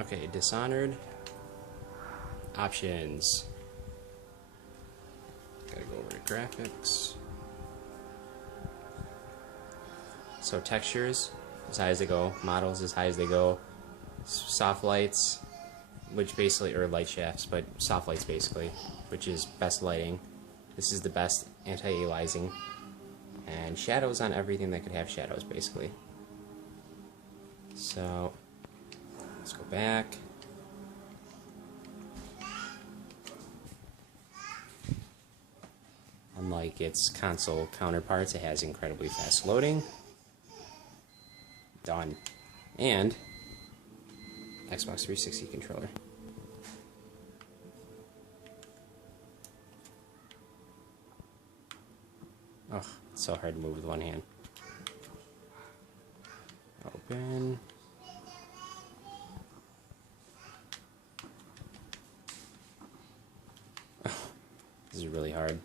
Okay, Dishonored. Options. Gotta go over to graphics. So textures, as high as they go. Models, as high as they go. Soft lights, which basically, or light shafts, but soft lights basically, which is best lighting. This is the best anti-aliasing. And shadows on everything that could have shadows, basically. So, let's go back. Unlike its console counterparts, it has incredibly fast loading. Done. And Xbox 360 controller. Oh, it's so hard to move with one hand. Open. Oh, this is really hard.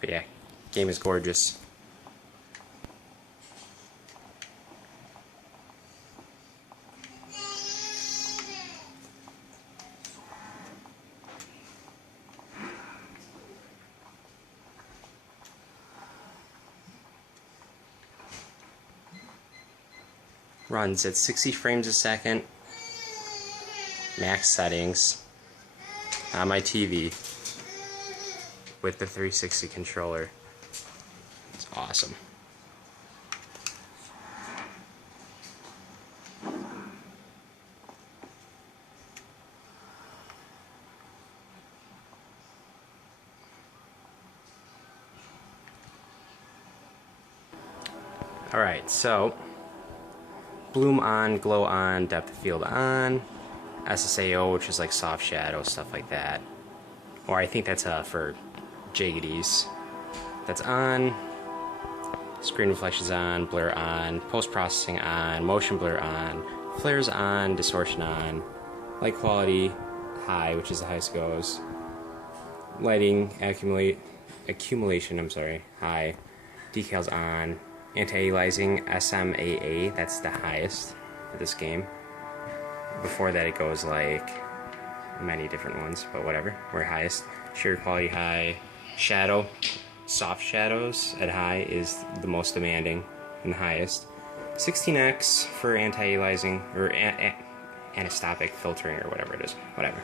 But yeah, game is gorgeous. Runs at 60 frames a second, max settings, on my TV with the 360 controller. It's awesome. Alright, so bloom on, glow on, depth of field on, SSAO, which is like soft shadow, stuff like that. Or I think that's for jaggities. That's on, screen reflections on, blur on, post-processing on, motion blur on, flares on, distortion on, light quality high, which is the highest it goes, lighting accumulation, high, decals on, anti-aliasing SMAA, that's the highest for this game. Before that it goes like many different ones, but whatever, we're highest. Sheer quality high, shadow, soft shadows at high is the most demanding and the highest. 16x for anti-aliasing, or anisotropic filtering, or whatever it is, whatever.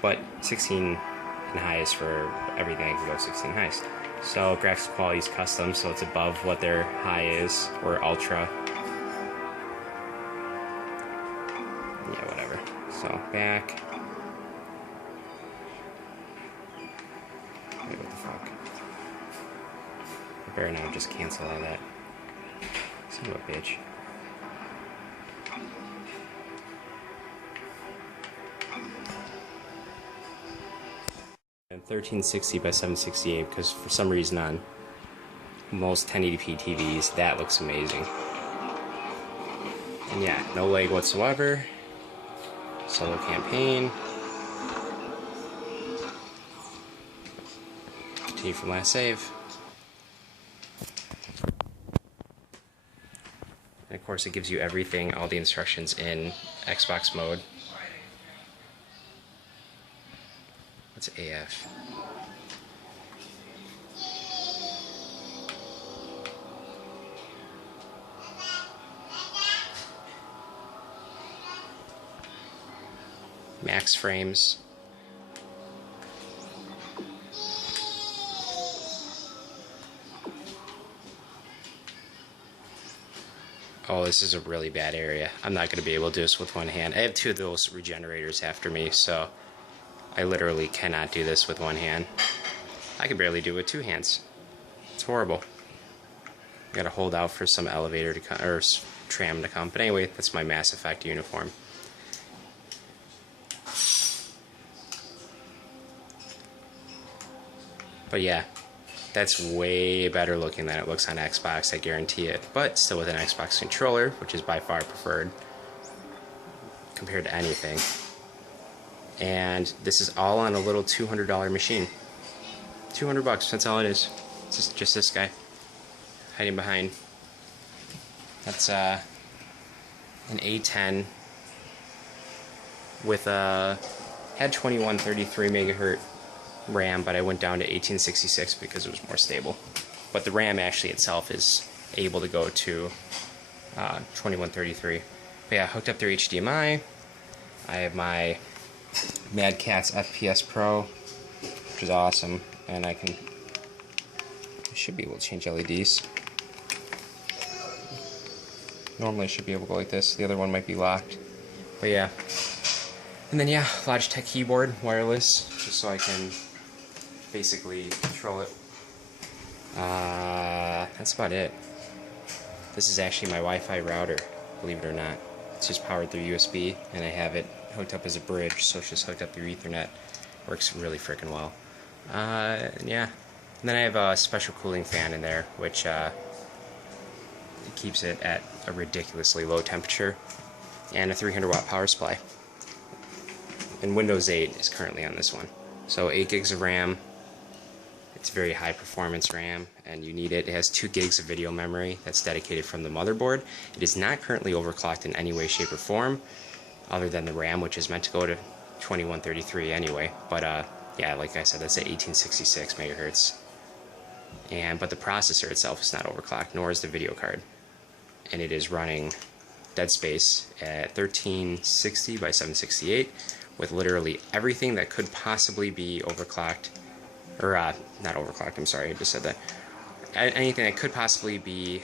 But 16 and highest for everything, I can go 16 highest. So graphics quality is custom, so it's above what their high is, or ultra. Yeah, whatever. So back. Wait, what the fuck? I better now just cancel all that. Son of a bitch. And 1360 by 768, because for some reason on most 1080p TVs that looks amazing. And yeah, no lag whatsoever. Solo campaign. Continue from last save. And of course it gives you everything, all the instructions in Xbox mode. What's AF? Max frames. Oh, this is a really bad area. I'm not going to be able to do this with one hand. I have two of those regenerators after me, so I literally cannot do this with one hand. I can barely do it with two hands. It's horrible. I gotta hold out for some elevator to come, or tram to come. But anyway, that's my Mass Effect uniform. But yeah, That's way better looking than it looks on Xbox, I guarantee it. But still with an Xbox controller, which is by far preferred compared to anything. And this is all on a little $200 machine. 200 bucks, that's all it is. It's just this guy hiding behind. That's an A10 with had 2133 megahertz RAM, but I went down to 1866 because it was more stable. But the RAM actually itself is able to go to 2133. But yeah, hooked up through HDMI. I have my Mad Catz FPS Pro, which is awesome, and I should be able to change LEDs. Normally I should be able to go like this. The other one might be locked. But yeah. And then yeah, Logitech keyboard, wireless, just so I can basically control it. That's about it. This is actually my Wi-Fi router, believe it or not. It's just powered through USB, and I have it hooked up as a bridge, so it's just hooked up through Ethernet. Works really freaking well. Yeah. And then I have a special cooling fan in there, which it keeps it at a ridiculously low temperature, and a 300 watt power supply. And Windows 8 is currently on this one. So 8 gigs of RAM. It's very high performance RAM, and you need it. It has 2 gigs of video memory that's dedicated from the motherboard. It is not currently overclocked in any way, shape, or form, other than the RAM, which is meant to go to 2133 anyway. But yeah, like I said, that's at 1866 megahertz. But the processor itself is not overclocked, nor is the video card. And it is running Dead Space at 1360 by 768 with literally everything that could possibly be overclocked. Or, not overclocked, I'm sorry, I just said that. Anything that could possibly be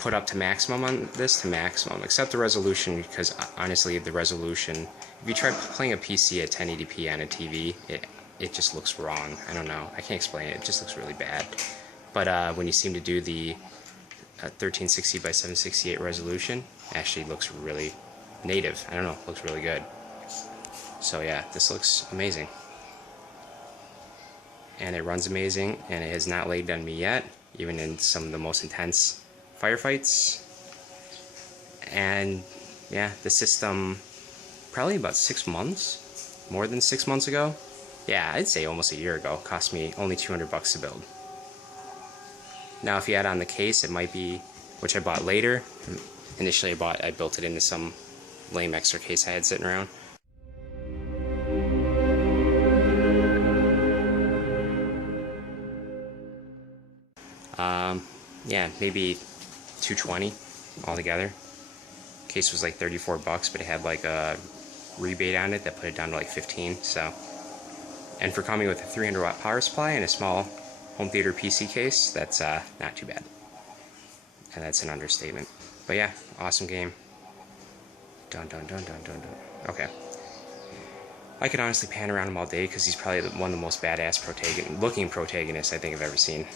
put up to maximum on this, to maximum, except the resolution, because honestly, the resolution, if you try playing a PC at 1080p on a TV, it just looks wrong. I don't know, I can't explain it, it just looks really bad. But when you seem to do the 1360 by 768 resolution, it actually looks really native. I don't know, looks really good. So yeah, this looks amazing. And it runs amazing, and it has not lagged on me yet, even in some of the most intense firefights. And yeah, the system, probably about 6 months, more than 6 months ago, yeah, I'd say almost a year ago, cost me only 200 bucks to build. Now if you add on the case, it might be, which I bought later. Initially I built it into some lame extra case I had sitting around. Yeah, maybe 220 altogether. Case was like 34 bucks, but it had like a rebate on it that put it down to like 15. So, and for coming with a 300 watt power supply and a small home theater PC case, that's not too bad. And that's an understatement. But yeah, awesome game. Dun dun dun dun dun dun. Okay. I could honestly pan around him all day because he's probably one of the most badass looking protagonists I think I've ever seen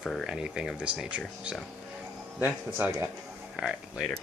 for anything of this nature. So, that's all I got. Alright, later.